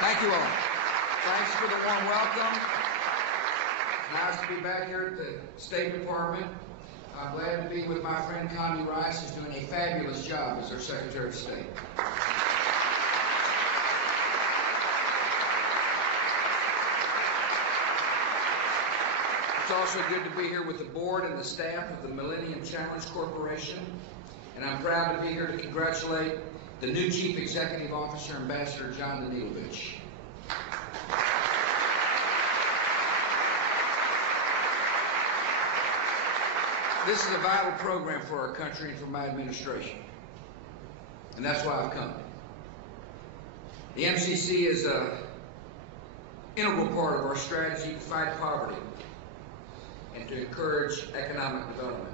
Thank you all. Thanks for the warm welcome. Nice to be back here at the State Department. I'm glad to be with my friend Connie Rice, who's doing a fabulous job as our Secretary of State. It's also good to be here with the board and the staff of the Millennium Challenge Corporation. And I'm proud to be here to congratulate the new Chief Executive Officer, Ambassador John Danilovich. This is a vital program for our country and for my administration. And that's why I've come. The MCC is an integral part of our strategy to fight poverty and to encourage economic development.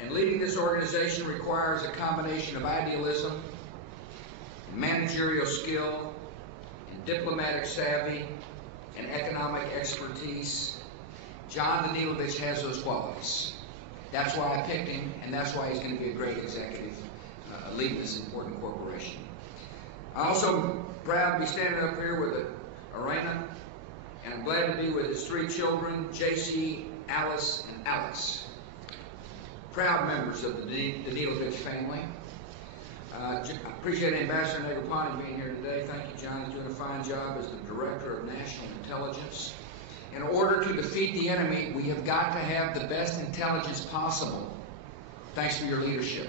And leading this organization requires a combination of idealism, managerial skill, and diplomatic savvy, and economic expertise. John Danilovich has those qualities. That's why I picked him, and that's why he's going to be a great executive leading this important corporation. I'm also proud to be standing up here with Arena, and I'm glad to be with his three children, JC, Alice, and Alex. Proud members of the Danilovich family. I appreciate Ambassador Negropani being here today. Thank you, John. He's doing a fine job as the Director of National Intelligence. In order to defeat the enemy, we have got to have the best intelligence possible. Thanks for your leadership.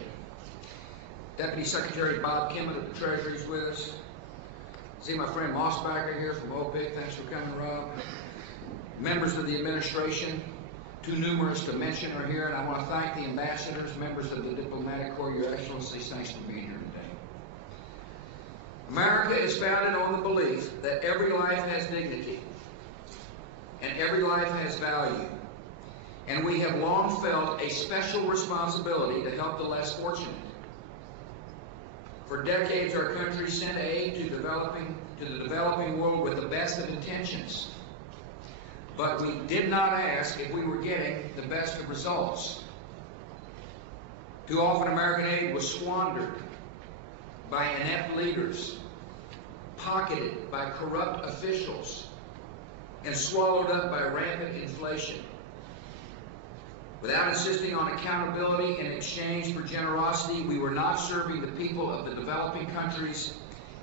Deputy Secretary Bob Kimmett of the Treasury is with us. See my friend Mossbacher here from OPIC. Thanks for coming, Rob. Members of the administration, too numerous to mention, are here, and I want to thank the ambassadors, members of the diplomatic corps, your excellencies. Thanks for being here today. America is founded on the belief that every life has dignity and every life has value. And we have long felt a special responsibility to help the less fortunate. For decades, our country sent aid to the developing world with the best of intentions. But we did not ask if we were getting the best of results. Too often, American aid was squandered by inept leaders, pocketed by corrupt officials, and swallowed up by rampant inflation. Without insisting on accountability in exchange for generosity, we were not serving the people of the developing countries,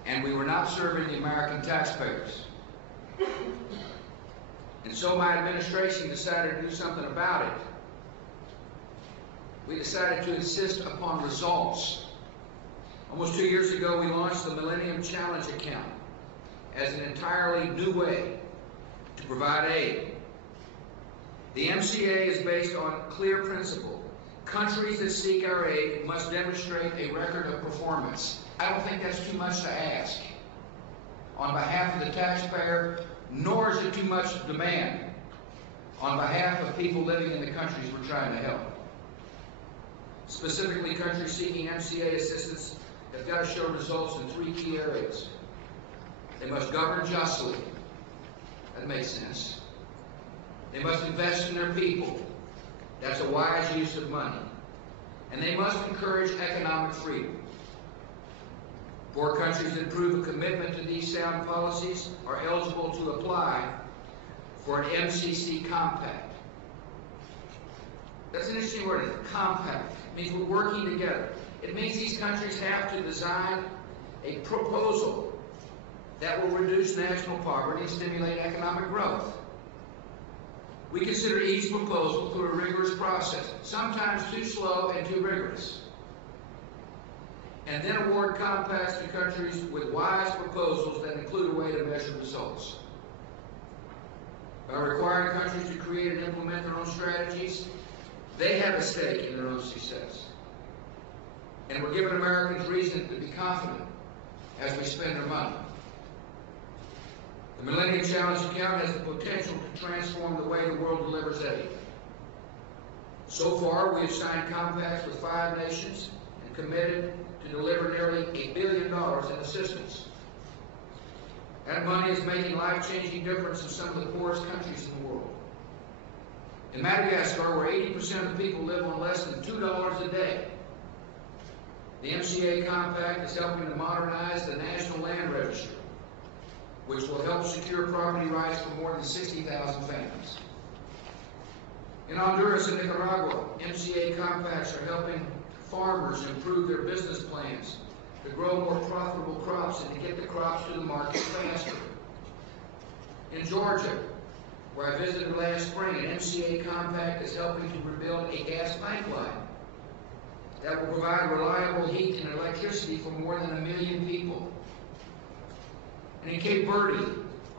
and we were not serving the American taxpayers. And so my administration decided to do something about it. We decided to insist upon results. Almost 2 years ago, we launched the Millennium Challenge account as an entirely new way to provide aid. The MCA is based on a clear principle. Countries that seek our aid must demonstrate a record of performance. I don't think that's too much to ask on behalf of the taxpayer, nor is it too much to demand on behalf of people living in the countries we're trying to help. Specifically, countries seeking MCA assistance have got to show results in 3 key areas. They must govern justly. That makes sense. They must invest in their people. That's a wise use of money. And they must encourage economic freedom. Poor countries that prove a commitment to these sound policies are eligible to apply for an MCC compact. That's an interesting word, compact. It means we're working together. It means these countries have to design a proposal that will reduce national poverty and stimulate economic growth. We consider each proposal through a rigorous process, sometimes too slow and too rigorous, and then award compacts to countries with wise proposals that include a way to measure results. By requiring countries to create and implement their own strategies, they have a stake in their own success. And we're giving Americans reason to be confident as we spend their money. The Millennium Challenge account has the potential to transform the way the world delivers aid. So far, we have signed compacts with 5 nations and committed to deliver nearly $1 billion in assistance. That money is making life-changing difference in some of the poorest countries in the world. In Madagascar, where 80% of the people live on less than $2 a day, the MCA compact is helping to modernize the National Land Register which will help secure property rights for more than 60,000 families. In Honduras and Nicaragua, MCA compacts are helping farmers improve their business plans to grow more profitable crops and to get the crops to the market faster. In Georgia, where I visited last spring, an MCA compact is helping to rebuild a gas pipeline that will provide reliable heat and electricity for more than 1 million people. And in Cape Verde,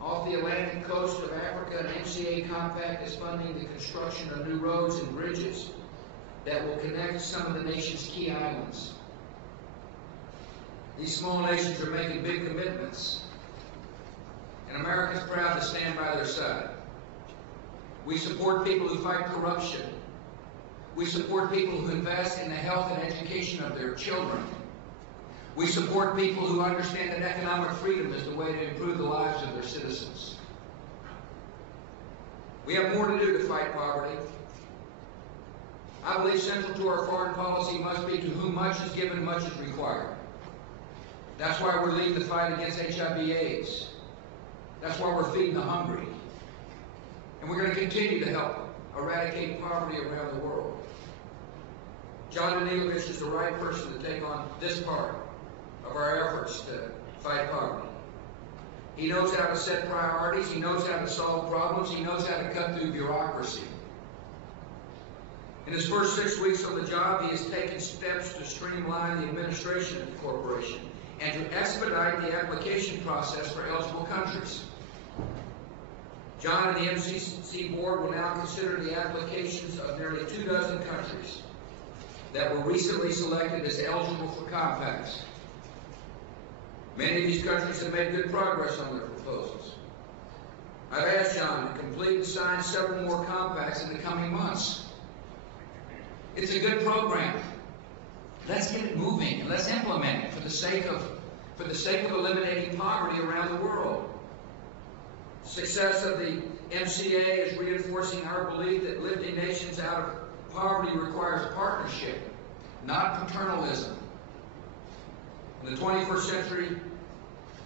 off the Atlantic coast of Africa, an MCA compact is funding the construction of new roads and bridges that will connect some of the nation's key islands. These small nations are making big commitments, and America is proud to stand by their side. We support people who fight corruption. We support people who invest in the health and education of their children. We support people who understand that economic freedom is the way to improve the lives of their citizens. We have more to do to fight poverty. I believe central to our foreign policy must be to whom much is given, much is required. That's why we're leading the fight against HIV/AIDS. That's why we're feeding the hungry. And we're going to continue to help eradicate poverty around the world. John Danilovich is the right person to take on this part of our efforts to fight poverty. He knows how to set priorities, he knows how to solve problems, he knows how to cut through bureaucracy. In his first 6 weeks on the job, he has taken steps to streamline the administration of the corporation and to expedite the application process for eligible countries. John and the MCC board will now consider the applications of nearly 24 countries that were recently selected as eligible for compacts. Many of these countries have made good progress on their proposals. I've asked John to complete and sign several more compacts in the coming months. It's a good program. Let's get it moving and let's implement it for the sake of eliminating poverty around the world. Success of the MCA is reinforcing our belief that lifting nations out of poverty requires partnership, not paternalism. In the 21st century,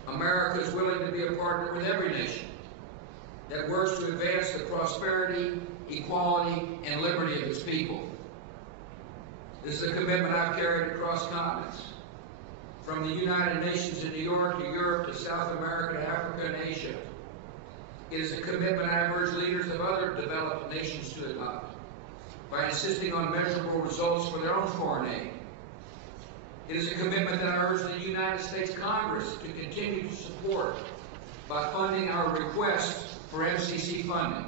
America is willing to be a partner with every nation that works to advance the prosperity, equality, and liberty of its people. This is a commitment I've carried across continents, from the United Nations in New York to Europe to South America to Africa and Asia. It is a commitment I have urged leaders of other developed nations to adopt by insisting on measurable results for their own foreign aid. It is a commitment that I urge the United States Congress to continue to support by funding our request for MCC funding.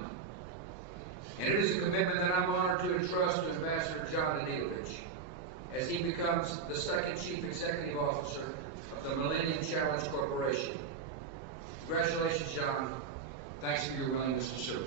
And it is a commitment that I'm honored to entrust to Ambassador John Danilovich as he becomes the second Chief Executive Officer of the Millennium Challenge Corporation. Congratulations, John. Thanks for your willingness to serve.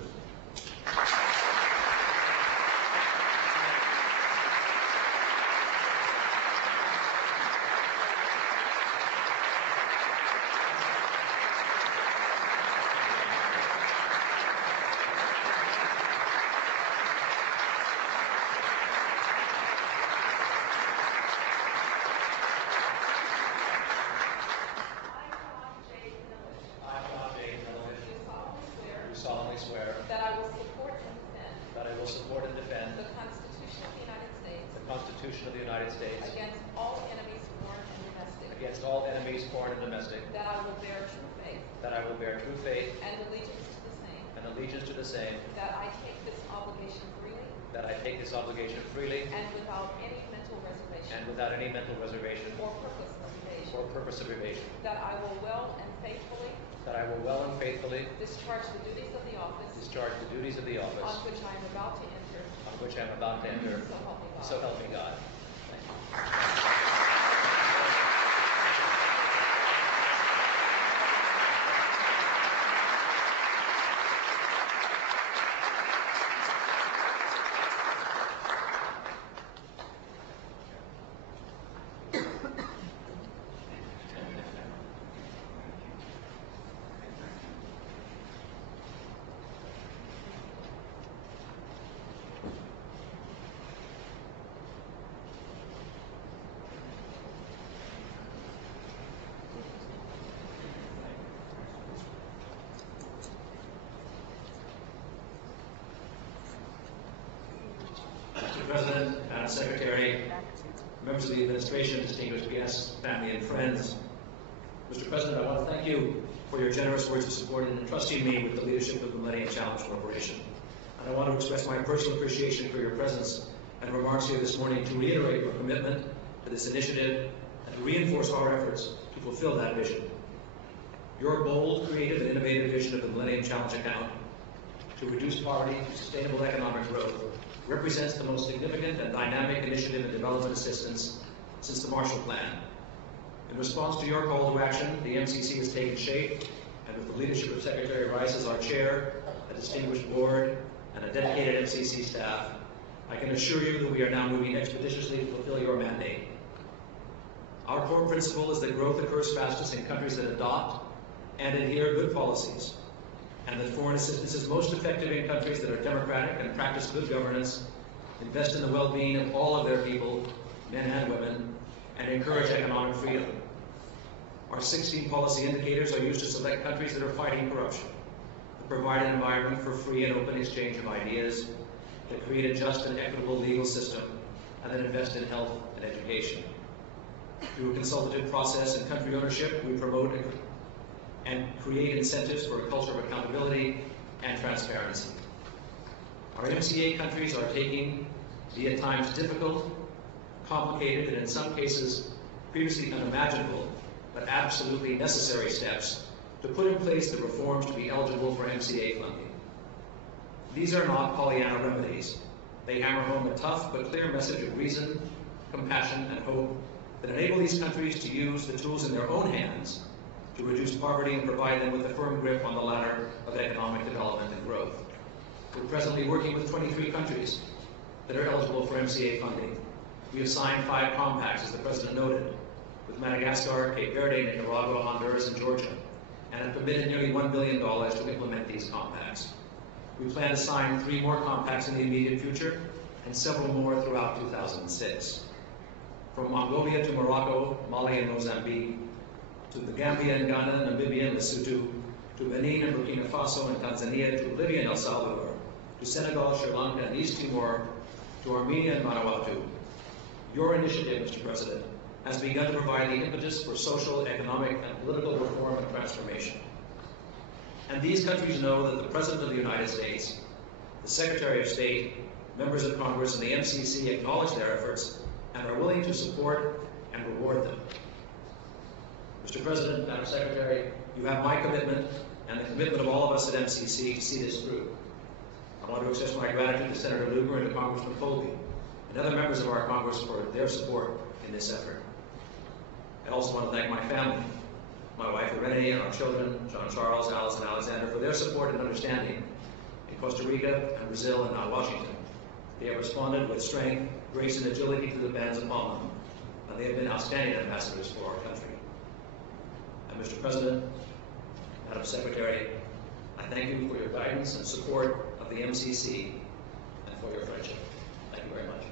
Constitution of the United States against all enemies, foreign and domestic. Against all enemies, foreign and domestic. That I will bear true faith. That I will bear true faith. And allegiance to the same. And allegiance to the same. That I take this obligation freely. That I take this obligation freely. And without any mental reservation. And without any mental reservation. Or purpose of evasion. Or purpose of evasion. That I will well and faithfully. That I will well and faithfully. Discharge the duties of the office. Discharge the duties of the office. On which I am about to enter. On which I am about to enter. So help me God. So help me God. President, Madam Secretary, members of the administration, distinguished guests, family, and friends. Mr. President, I want to thank you for your generous words of support in entrusting me with the leadership of the Millennium Challenge Corporation. And I want to express my personal appreciation for your presence and remarks here this morning to reiterate your commitment to this initiative and to reinforce our efforts to fulfill that vision. Your bold, creative, and innovative vision of the Millennium Challenge account to reduce poverty through sustainable economic growth represents the most significant and dynamic initiative in development assistance since the Marshall Plan. In response to your call to action, the MCC has taken shape, and with the leadership of Secretary Rice as our chair, a distinguished board, and a dedicated MCC staff, I can assure you that we are now moving expeditiously to fulfill your mandate. Our core principle is that growth occurs fastest in countries that adopt and adhere good policies, and that foreign assistance is most effective in countries that are democratic and practice good governance, invest in the well-being of all of their people, men and women, and encourage economic freedom. Our 16 policy indicators are used to select countries that are fighting corruption, that provide an environment for free and open exchange of ideas, that create a just and equitable legal system, and that invest in health and education. Through a consultative process and country ownership, we promote and create incentives for a culture of accountability and transparency. Our MCA countries are taking the at times difficult, complicated, and in some cases previously unimaginable, but absolutely necessary steps to put in place the reforms to be eligible for MCA funding. These are not Pollyanna remedies. They hammer home a tough but clear message of reason, compassion, and hope that enable these countries to use the tools in their own hands to reduce poverty and provide them with a firm grip on the ladder of economic development and growth. We're presently working with 23 countries that are eligible for MCA funding. We have signed 5 compacts, as the President noted, with Madagascar, Cape Verde, Nicaragua, Honduras, and Georgia, and have committed nearly $1 billion to implement these compacts. We plan to sign 3 more compacts in the immediate future, and several more throughout 2006. From Mongolia to Morocco, Mali, and Mozambique, to the Gambia and Ghana, Namibia and Lesotho, to Benin and Burkina Faso and Tanzania, to Libya and El Salvador, to Senegal, Sri Lanka, and East Timor, to Armenia and Vanuatu. Your initiative, Mr. President, has begun to provide the impetus for social, economic, and political reform and transformation. And these countries know that the President of the United States, the Secretary of State, members of Congress, and the MCC acknowledge their efforts and are willing to support and reward them. Mr. President, Madam Secretary, you have my commitment and the commitment of all of us at MCC to see this through. I want to express my gratitude to Senator Lugar and to Congressman Colby and other members of our Congress for their support in this effort. I also want to thank my family, my wife Renee and our children, John Charles, Alice, and Alexander, for their support and understanding in Costa Rica and Brazil and now Washington. They have responded with strength, grace, and agility to the demands upon them, and they have been outstanding ambassadors for our country. And Mr. President, Madam Secretary, I thank you for your guidance and support of the MCC and for your friendship. Thank you very much.